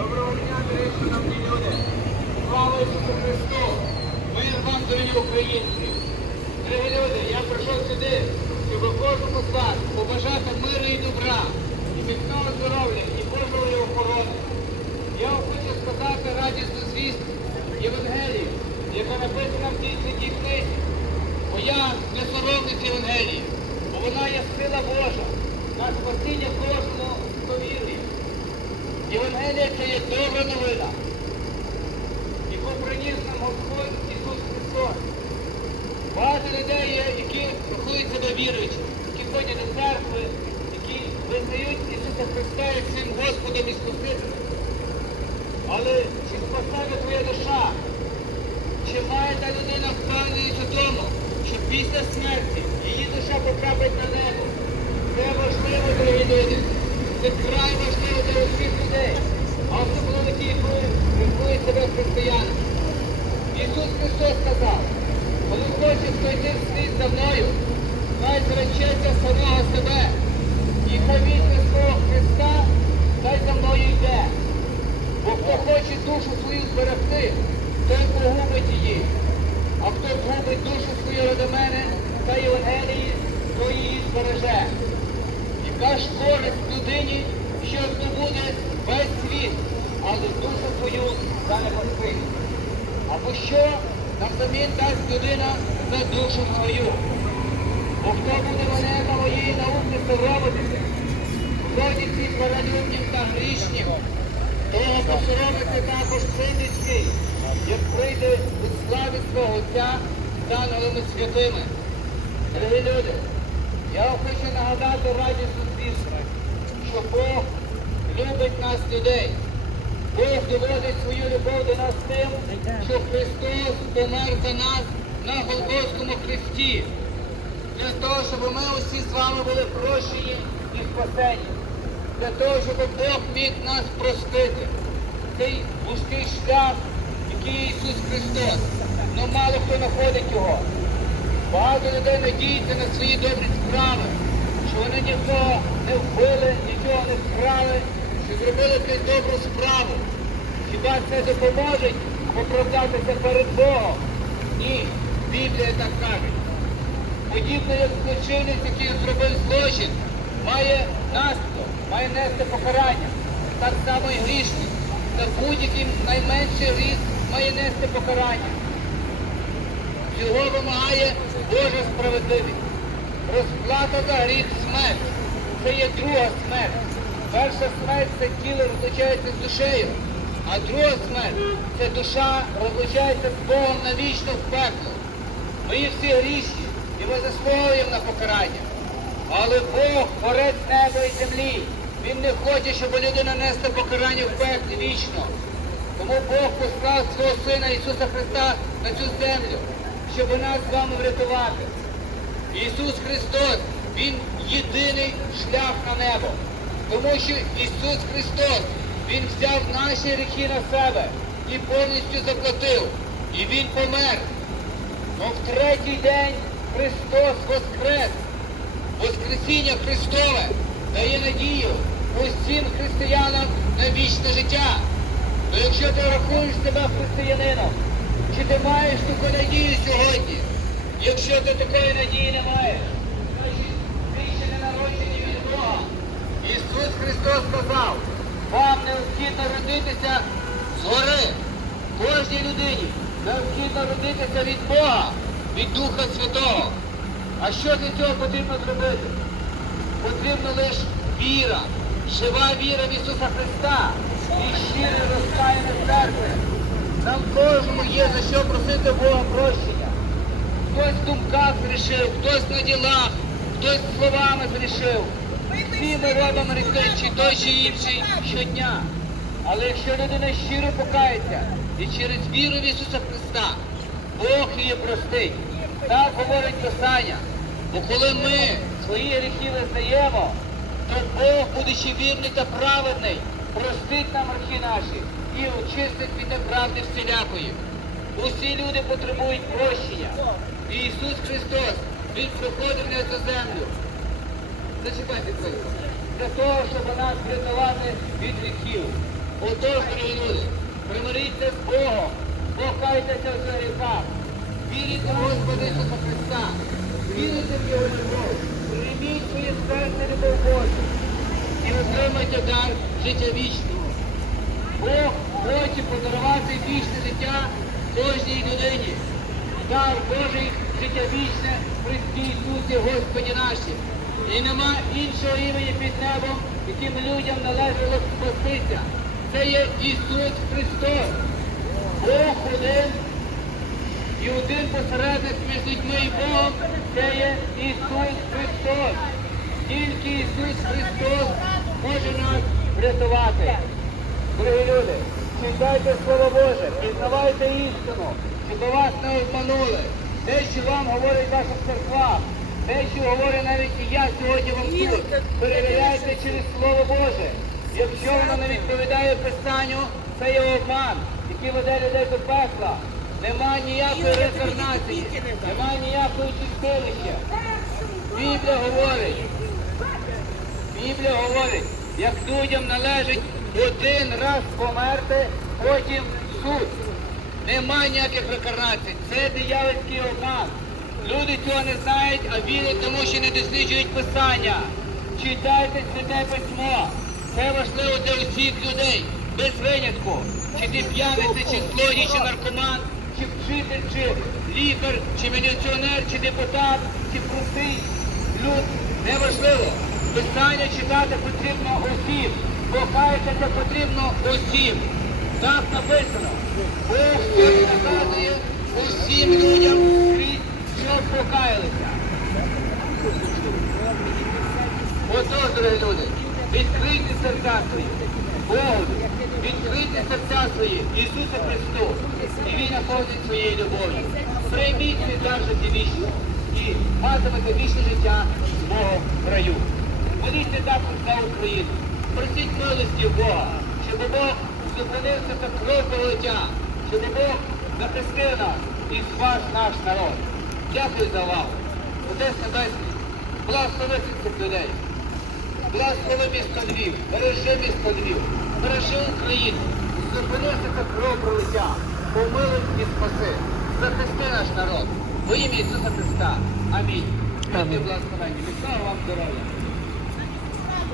Доброго дня, дорогі шановні люди! Слава Ісусу Христу! Мир вам, дорогі українці! Дорогі люди, я прийшов сюди, щоб кожному з вас побажати миру і добра, і міцного здоров'я, і Божої охорони. Я вам хочу сказати радісну звість Євангелії, яка написана в цій святій книзі. Бо я не соромлюсь Євангелії, бо вона є сила Божа, на спасіння вірує. Євангелія це є добра новина, яку приніс нам Господь Ісус Христос. Багато людей є, які рахують себе віруючими, які ходять до церкви, які визнають Ісуса Христа як своїм Господом і Спасителем. Але чи спасає твоя душа? Чи має та людина впевненість у тому, що після смерті її душа потрапить на небо? Це важливо, дорогі люди. Це край важливо для усіх людей. А особливо ті, які рахують себе християнами. Ісус Христос сказав, коли хоче пройти світ за мною, хай зречеться самого себе. І візьме свого Христа, хай за мною йде. Бо хто хоче душу свою зберегти, той погубить її. А хто згубить душу свою ради мене та Євангелії, то її збереже. Яка ж користь людині, що здобуде весь світ, але душу свою стане поспить. Або що навзамін дасть людина за душу свою? Бо хто буде мене на моєї науки соромитися, ходячи перелюбнім та грішнім, того посоромиться також прийдеться, як прийде у славі свого Отця з ангелами святими. Дорогі люди, я вам хочу нагадати радісну звістку, що Бог любить нас людей. Бог доводить свою любов до нас тим, що Христос помер за нас на Голгофському хресті. Для того, щоб ми усі з вами були прощені і спасені. Для того, щоб Бог міг нас простити. Цей вузький шлях, який Ісус Христос. Ну мало хто знаходить його. Багато людей надіються на свої добрі справи, що вони нікого не вбили, нічого не вкрали, що зробили якусь добру справу. Хіба це допоможе оправдатися перед Богом? Ні, Біблія так каже. Подібно як злочинець, який зробив злочин, має наслідок, має нести покарання. Так само і грішник. За будь-який найменший гріх має нести покарання. Цього вимагає Божа справедливість. Розплата за гріх смерть. Це є друга смерть. Перша смерть це тіло розлучається з душею, а друга смерть це душа розлучається з Богом навічно в пекло. Ми всі грішні і ми заслуговуємо на покарання. Але Бог, творець неба і землі, Він не хоче, щоб людина несла покарання в пеклі вічно. Тому Бог послав свого Сина Ісуса Христа на цю землю, щоб нас з вами врятувати. Ісус Христос, Він єдиний шлях на небо. Тому що Ісус Христос, Він взяв наші гріхи на себе і повністю заплатив. І Він помер. Но в третій день Христос воскрес. Воскресіння Христове дає надію усім християнам на вічне життя. То якщо ти рахуєш себе християнином, чи ти маєш таку надію сьогодні? Якщо ти такої надії не маєш, значить ти ще не народжені від Бога. Ісус Христос сказав, вам необхідно родитися згори. Кожній людині необхідно родитися від Бога, від Духа Святого. А що для цього потрібно зробити? Потрібно лише віра, жива віра в Ісуса Христа і щире розкаяння серце. Нам кожному є за що просити Бога прощення. Хтось в думках зрішив, хтось на ділах, хтось словами зрішив. Всі ми робимо гріхи, чи той, чи інший щодня. Але якщо людина щиро покається і через віру в Ісуса Христа, Бог її простить. Так говорить Писання. Бо коли ми свої гріхи визнаємо, то Бог, будучи вірний та праведний, простить нам гріхи наші і очистить від неправди всілякої. Усі люди потребують прощення. І Ісус Христос, Він приходив на цю землю. Зачекайте, хвилину. Для того, щоб нас врятувати від гріхів. Отож, дорогі люди, примиріться з Богом, покайтеся в гріхах, вірите в Господа Ісуса Христа, вірите в Його любов, прийміть своє серце любов Божу і отримайте дар життя вічного. Бог хоче подарувати вічне життя кожній людині. Дар Божий життя вічне Христі Ісусі Господі наші. І нема іншого імені під небом, яким людям належало спастися. Це є Ісус Христос. Бог один і один посередник між людьми і Богом це є Ісус Христос. Тільки Ісус Христос може нас врятувати. Дорогі люди, читайте Слово Боже, пізнавайте істину, щоб вас не обманули. Те, що вам говорить ваша церква, те, що говорить навіть і я сьогодні вам тут, перевіряйте через Слово Боже. Якщо воно не відповідає Писанню, це є обман, який веде людей до пекла. Нема ніякої реінкарнації, нема ніякої чистилища. Біблія говорить, Біблія говорить, як людям належить один раз померти, потім суд. Нема ніяких рекарнацій. Це диявольський обман. Люди цього не знають, а вірять, тому що не досліджують Писання. Читайте святе письмо. Це важливо для усіх людей, без винятку. Чи ти п'яниця, чи злодій, чи наркоман, чи вчитель, чи лікар, чи міліціонер, чи депутат, чи простий люд. Неважливо. Писання читати потрібно усім. Покаятися потрібно усім. Так написано. Бог наказує усім людям, що покаялися. Отож, дорогі люди, відкрийте серця свої, Богу, відкрийте серця свої Ісусу Христу, і Він наповнить своєю любов'ю. Прийміть життя вічно і матимете вічне життя з Богом в раю. Моліться також за Україну. Просіть милості Бога, щоб Бог зупинився та кров пролиття, щоб Бог захистив нас і спас наш народ. Дякую за увагу. Отець Небесний, благослови цих людей. Благослови місто Львів, бережи місто Львів, бережи Україну, зупинися кров пролиття, помилуй і спаси, захисти наш народ. Во ім'я Ісуса Христа. Амінь. Будьте благословені. Вітаю вам здоров'я.